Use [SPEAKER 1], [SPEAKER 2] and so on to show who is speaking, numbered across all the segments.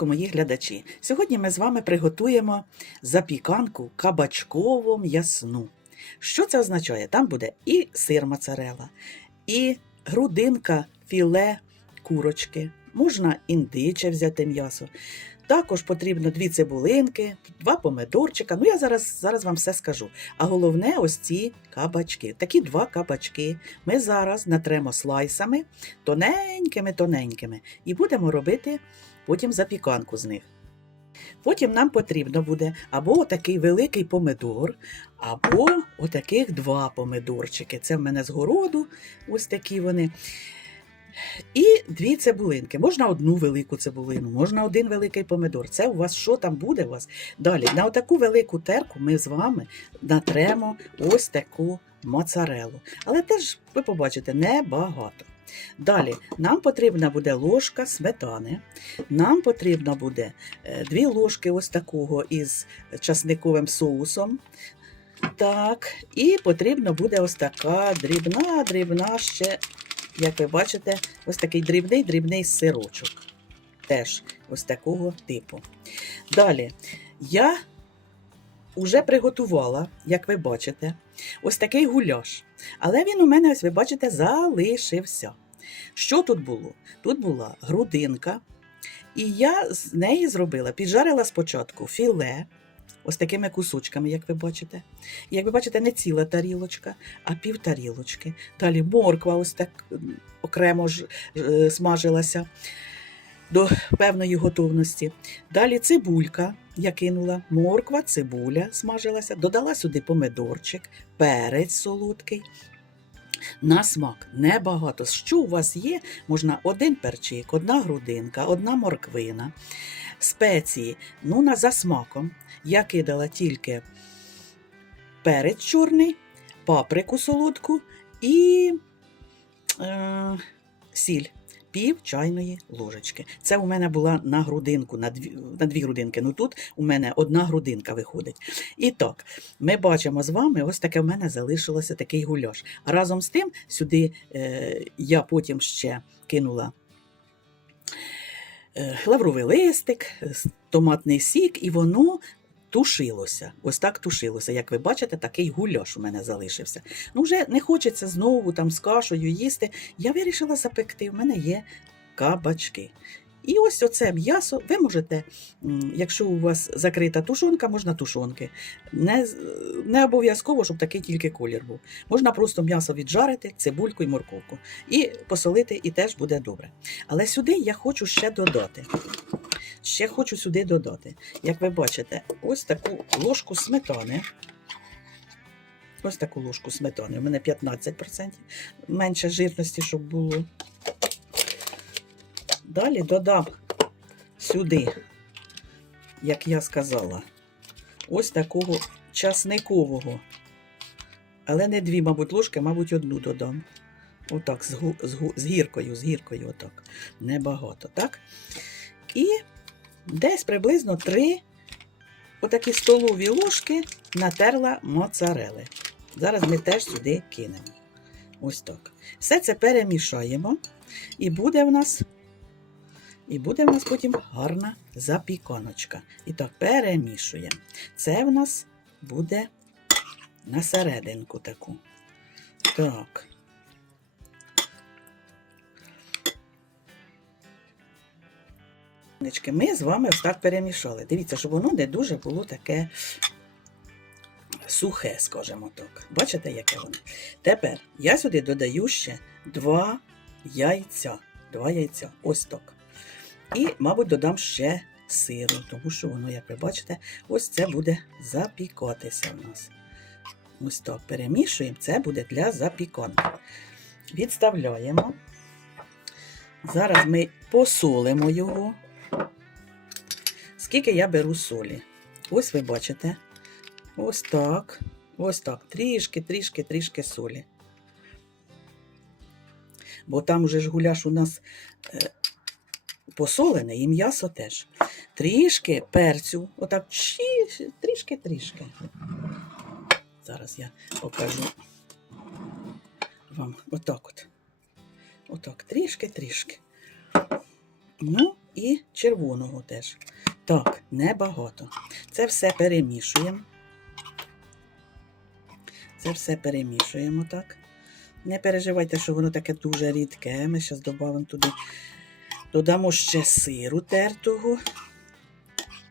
[SPEAKER 1] Мої глядачі. Сьогодні ми з вами приготуємо запіканку кабачково м'ясну. Що це означає? Там буде і сир моцарела, і грудинка філе курочки. Можна індиче взяти м'ясо. Також потрібно дві цибулинки, два помидорчика. Ну, я зараз, зараз вам все скажу. А головне, ось ці кабачки. Такі два кабачки. Ми зараз натремо слайсами тоненькими-тоненькими і будемо робити потім запіканку з них. Потім нам потрібно буде або отакий великий помидор, або отаких два помидорчики. Це в мене з городу, ось такі вони. І дві цибулинки. Можна одну велику цибулину, можна один великий помидор. Це у вас що там буде у вас? Далі, на отаку велику терку ми з вами натремо ось таку моцарелу. Але теж, ви побачите, небагато. Далі, нам потрібна буде ложка сметани, нам потрібно буде е, дві ложки ось такого із часниковим соусом. Так, і потрібно буде ось така дрібна, дрібна ще, як ви бачите, ось такий дрібний дрібний сирочок. Теж ось такого типу. Далі, я вже приготувала, як ви бачите, ось такий гуляш. Але він у мене, ось ви бачите, залишився. Що тут було? Тут була грудинка, і я з неї зробила, піджарила спочатку філе, ось такими кусочками, як ви бачите. Як ви бачите, не ціла тарілочка, а пів тарілочки. Далі морква ось так окремо ж, е, смажилася до певної готовності. Далі цибулька я кинула, морква, цибуля смажилася, додала сюди помидорчик, перець солодкий. На смак небагато. Що у вас є? Можна один перчик, одна грудинка, одна морквина. Спеції, ну, на за смаком. Я кидала тільки перець чорний, паприку солодку і е, сіль. Пів чайної ложечки. Це у мене була на грудинку, на дві, на дві грудинки. Ну тут у мене одна грудинка виходить. І так, ми бачимо з вами, ось таке в мене залишилося такий гуляш. Разом з тим сюди е, я потім ще кинула е, лавровий листик, томатний сік, і воно тушилося. Ось так тушилося. Як ви бачите, такий гуляш у мене залишився. Ну, вже не хочеться знову там з кашею їсти. Я вирішила запекти. У мене є кабачки. І ось оце м'ясо ви можете, якщо у вас закрита тушонка, можна тушонки. Не, не обов'язково, щоб такий тільки колір був. Можна просто м'ясо віджарити, цибульку і морковку. І посолити, і теж буде добре. Але сюди я хочу ще додати. Ще хочу сюди додати. Як ви бачите, ось таку ложку сметани. Ось таку ложку сметани. У мене 15%. Менше жирності, щоб було. Далі додам сюди, як я сказала, ось такого часникового. Але не дві, мабуть, ложки, мабуть, одну додам. Отак, з, гіркою, з гіркою, отак. Небагато, так? І десь приблизно три отакі столові ложки натерла моцарели. Зараз ми теж сюди кинемо. Ось так. Все це перемішаємо, і буде в нас, і буде в нас потім гарна запіканочка. І так, перемішуємо. Це в нас буде на серединку таку. Так. Сонечки, Ми з вами ось так перемішали. Дивіться, щоб воно не дуже було таке сухе, скажімо так. Бачите, яке воно? Тепер я сюди додаю ще два яйця. Два яйця. Ось так. І, мабуть, додам ще сиру, тому що воно, як ви бачите, ось це буде запікатися в нас. Ось так перемішуємо, це буде для запіканки. Відставляємо. Зараз ми посолимо його. Скільки я беру солі? Ось ви бачите. Ось так. Ось так. Трішки, трішки, трішки солі. Бо там вже ж гуляш у нас е, посолений і м'ясо теж. Трішки перцю. Отак трішки, трішки. Зараз я покажу вам отак от. Отак, трішки, трішки. Ну, і червоного теж. Так, небагато. Це все перемішуємо. Це все перемішуємо так. Не переживайте, що воно таке дуже рідке. Ми зараз додамо туди, додамо ще сиру тертого.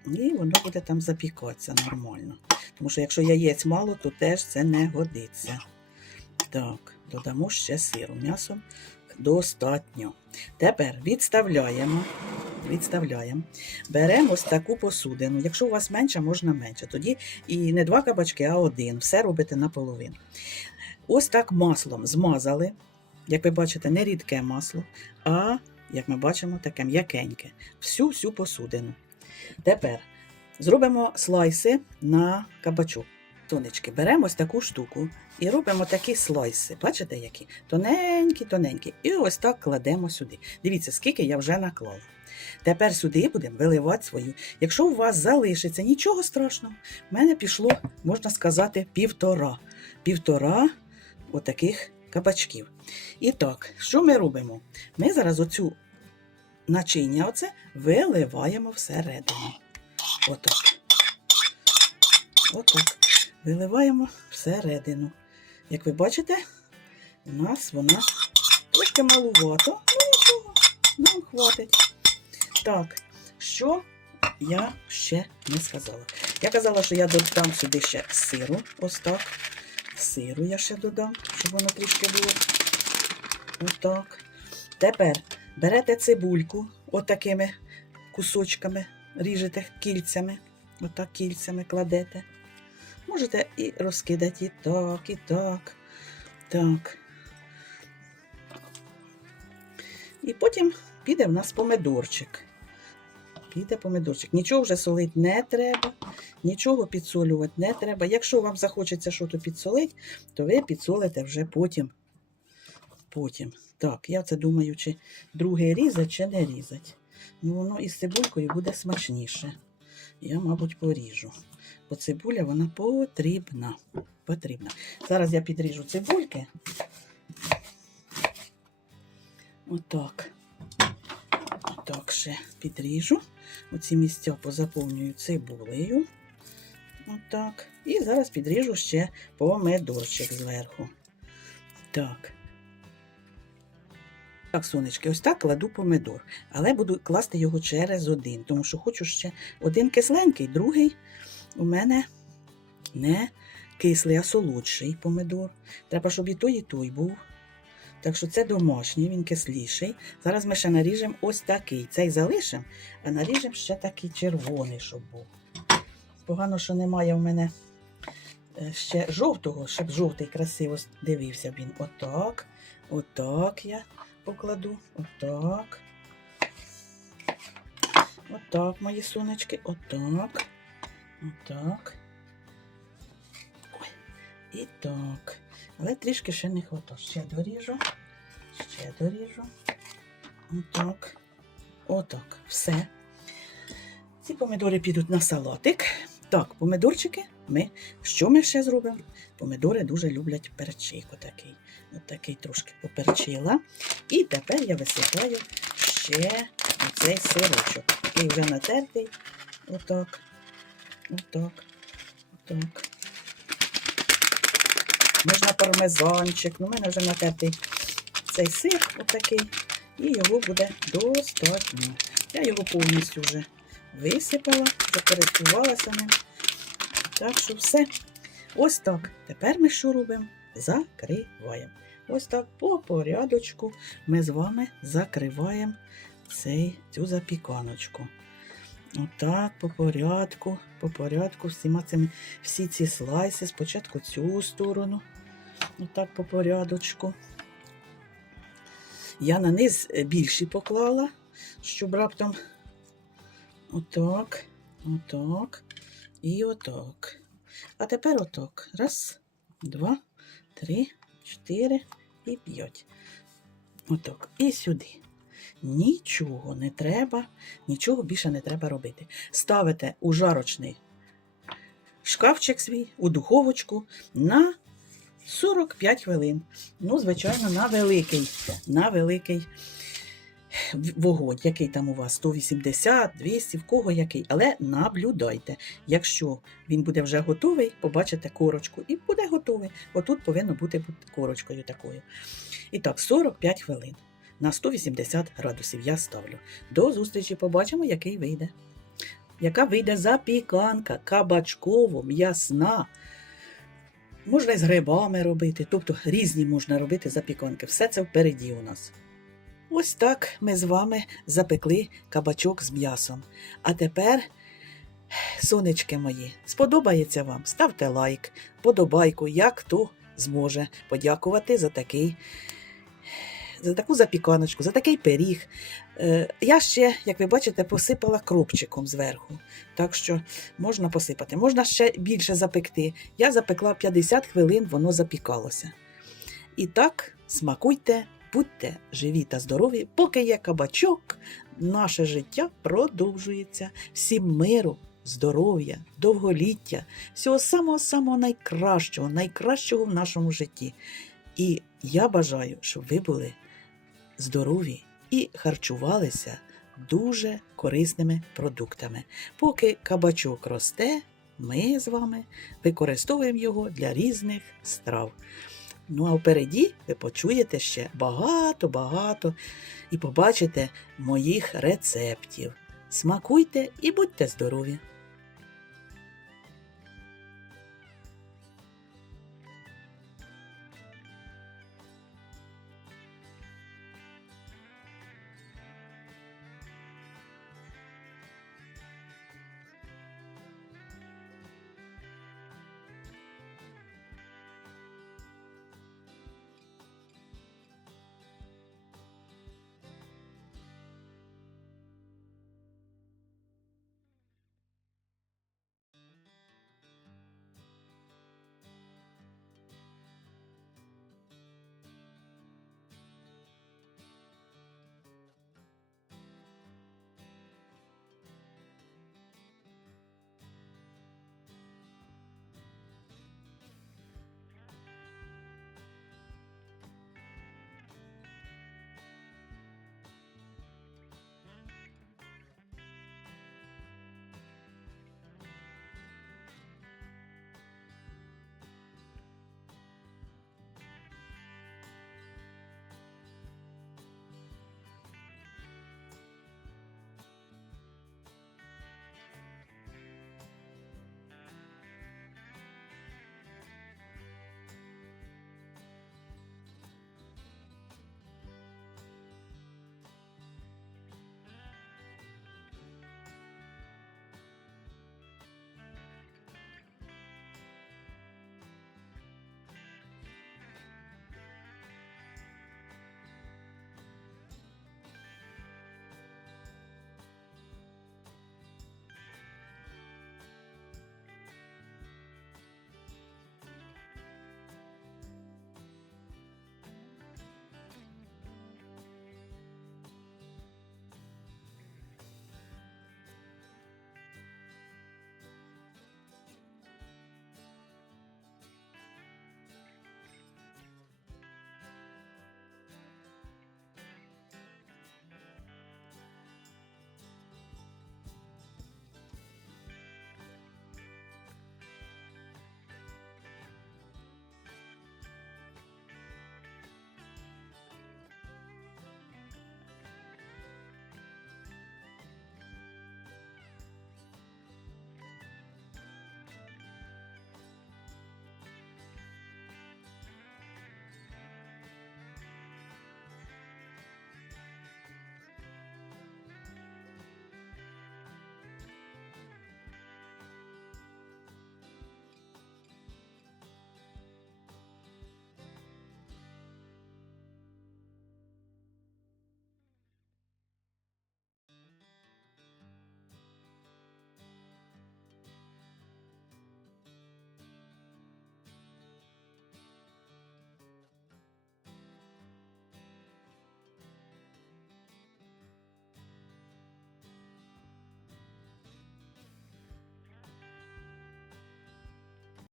[SPEAKER 1] І воно буде там запікатися нормально. Тому що якщо яєць мало, то теж це не годиться. Так, додамо ще сиру. М'ясо достатньо. Тепер відставляємо. Відставляємо. Беремо ось таку посудину. Якщо у вас менше, можна менше. Тоді і не два кабачки, а один. Все робите наполовину. Ось так маслом змазали. Як ви бачите, не рідке масло, а, як ми бачимо, таке м'якеньке. Всю-всю посудину. Тепер зробимо слайси на кабачок. Тонечки, беремо ось таку штуку і робимо такі слайси. Бачите, які? Тоненькі, тоненькі. І ось так кладемо сюди. Дивіться, скільки я вже наклала. Тепер сюди будемо виливати свою. Якщо у вас залишиться нічого страшного, в мене пішло, можна сказати, півтора. Півтора отаких кабачків. І так, що ми робимо? Ми зараз оцю начиння оце виливаємо всередину. Отак. Отак. Виливаємо всередину. Як ви бачите, у нас вона трошки малувато, ну нічого, нам хватить. Так, що я ще не сказала? Я казала, що я додам сюди ще сиру, ось так. Сиру я ще додам, щоб воно трішки було. Отак. Тепер берете цибульку, отакими кусочками, ріжете кільцями, отак кільцями кладете. Можете і розкидати і так, і так. Так. І потім піде в нас помидорчик. Піде помидорчик. Нічого вже солити не треба, нічого підсолювати не треба. Якщо вам захочеться щось підсолити, то ви підсолите вже потім. Потім. Так, я це думаю, чи другий різати, чи не різати. Ну, воно із цибулькою буде смачніше. Я, мабуть, поріжу. Бо цибуля вона потрібна. потрібна. Зараз я підріжу цибульки. Отак. Отак ще підріжу. Оці місця позаповнюю цибулею. Отак. І зараз підріжу ще помидорчик зверху. Так. Так, сонечки, ось так кладу помидор. Але буду класти його через один, тому що хочу ще один кисленький, другий у мене не кислий, а солодший помидор. Треба, щоб і той, і той був. Так що це домашній, він кисліший. Зараз ми ще наріжемо ось такий. Цей залишимо, а наріжемо ще такий червоний, щоб був. Погано, що немає в мене е, ще жовтого, щоб жовтий красиво дивився він. Отак. Отак я покладу. Отак. Отак, мої сонечки. Отак. Отак. І так. Але трішки ще не хватає. Ще доріжу. Ще доріжу. Отак. Отак. Все. Ці помідори підуть на салатик. Так, помидорчики ми. Що ми ще зробимо? Помидори дуже люблять перчик отакий. От такий трошки поперчила. І тепер я висипаю ще цей сирочок, який вже натертий. Отак. Отак. Отак. Можна пармезанчик. Ну, у мене вже натертий цей сир отакий. І його буде достатньо. Я його повністю вже висипала, вже користувалася ним. Так що все. Ось так. Тепер ми що робимо? Закриваємо. Ось так по порядочку ми з вами закриваємо цю запіканочку. Отак, по порядку, по порядку, всіма цими, всі ці слайси, спочатку цю сторону. Отак по порядочку. Я на низ е, більші поклала, щоб раптом отак, отак і отак. А тепер отак. Раз, два, три, чотири і п'ять. Отак. І сюди. Нічого не треба, нічого більше не треба робити. Ставите у жарочний шкафчик свій, у духовочку на 45 хвилин. Ну, звичайно, на великий, на великий вогонь, який там у вас 180, 200, в кого який, але наблюдайте. Якщо він буде вже готовий, побачите корочку і буде готовий. Отут повинно бути корочкою такою. І так, 45 хвилин на 180 градусів я ставлю. До зустрічі побачимо, який вийде. Яка вийде запіканка, кабачково, м'ясна. Можна з грибами робити, тобто різні можна робити запіканки. Все це впереді у нас. Ось так ми з вами запекли кабачок з м'ясом. А тепер, сонечки мої, сподобається вам? Ставте лайк, подобайку, як хто зможе подякувати за такий. За таку запіканочку, за такий пиріг. Е, я ще, як ви бачите, посипала кропчиком зверху. Так що можна посипати. Можна ще більше запекти. Я запекла 50 хвилин, воно запікалося. І так, смакуйте, будьте живі та здорові, поки є кабачок, наше життя продовжується. Всім миру, здоров'я, довголіття, всього самого-самого найкращого, найкращого в нашому житті. І я бажаю, щоб ви були здорові і харчувалися дуже корисними продуктами. Поки кабачок росте, ми з вами використовуємо його для різних страв. Ну а впереді ви почуєте ще багато-багато і побачите моїх рецептів. Смакуйте і будьте здорові!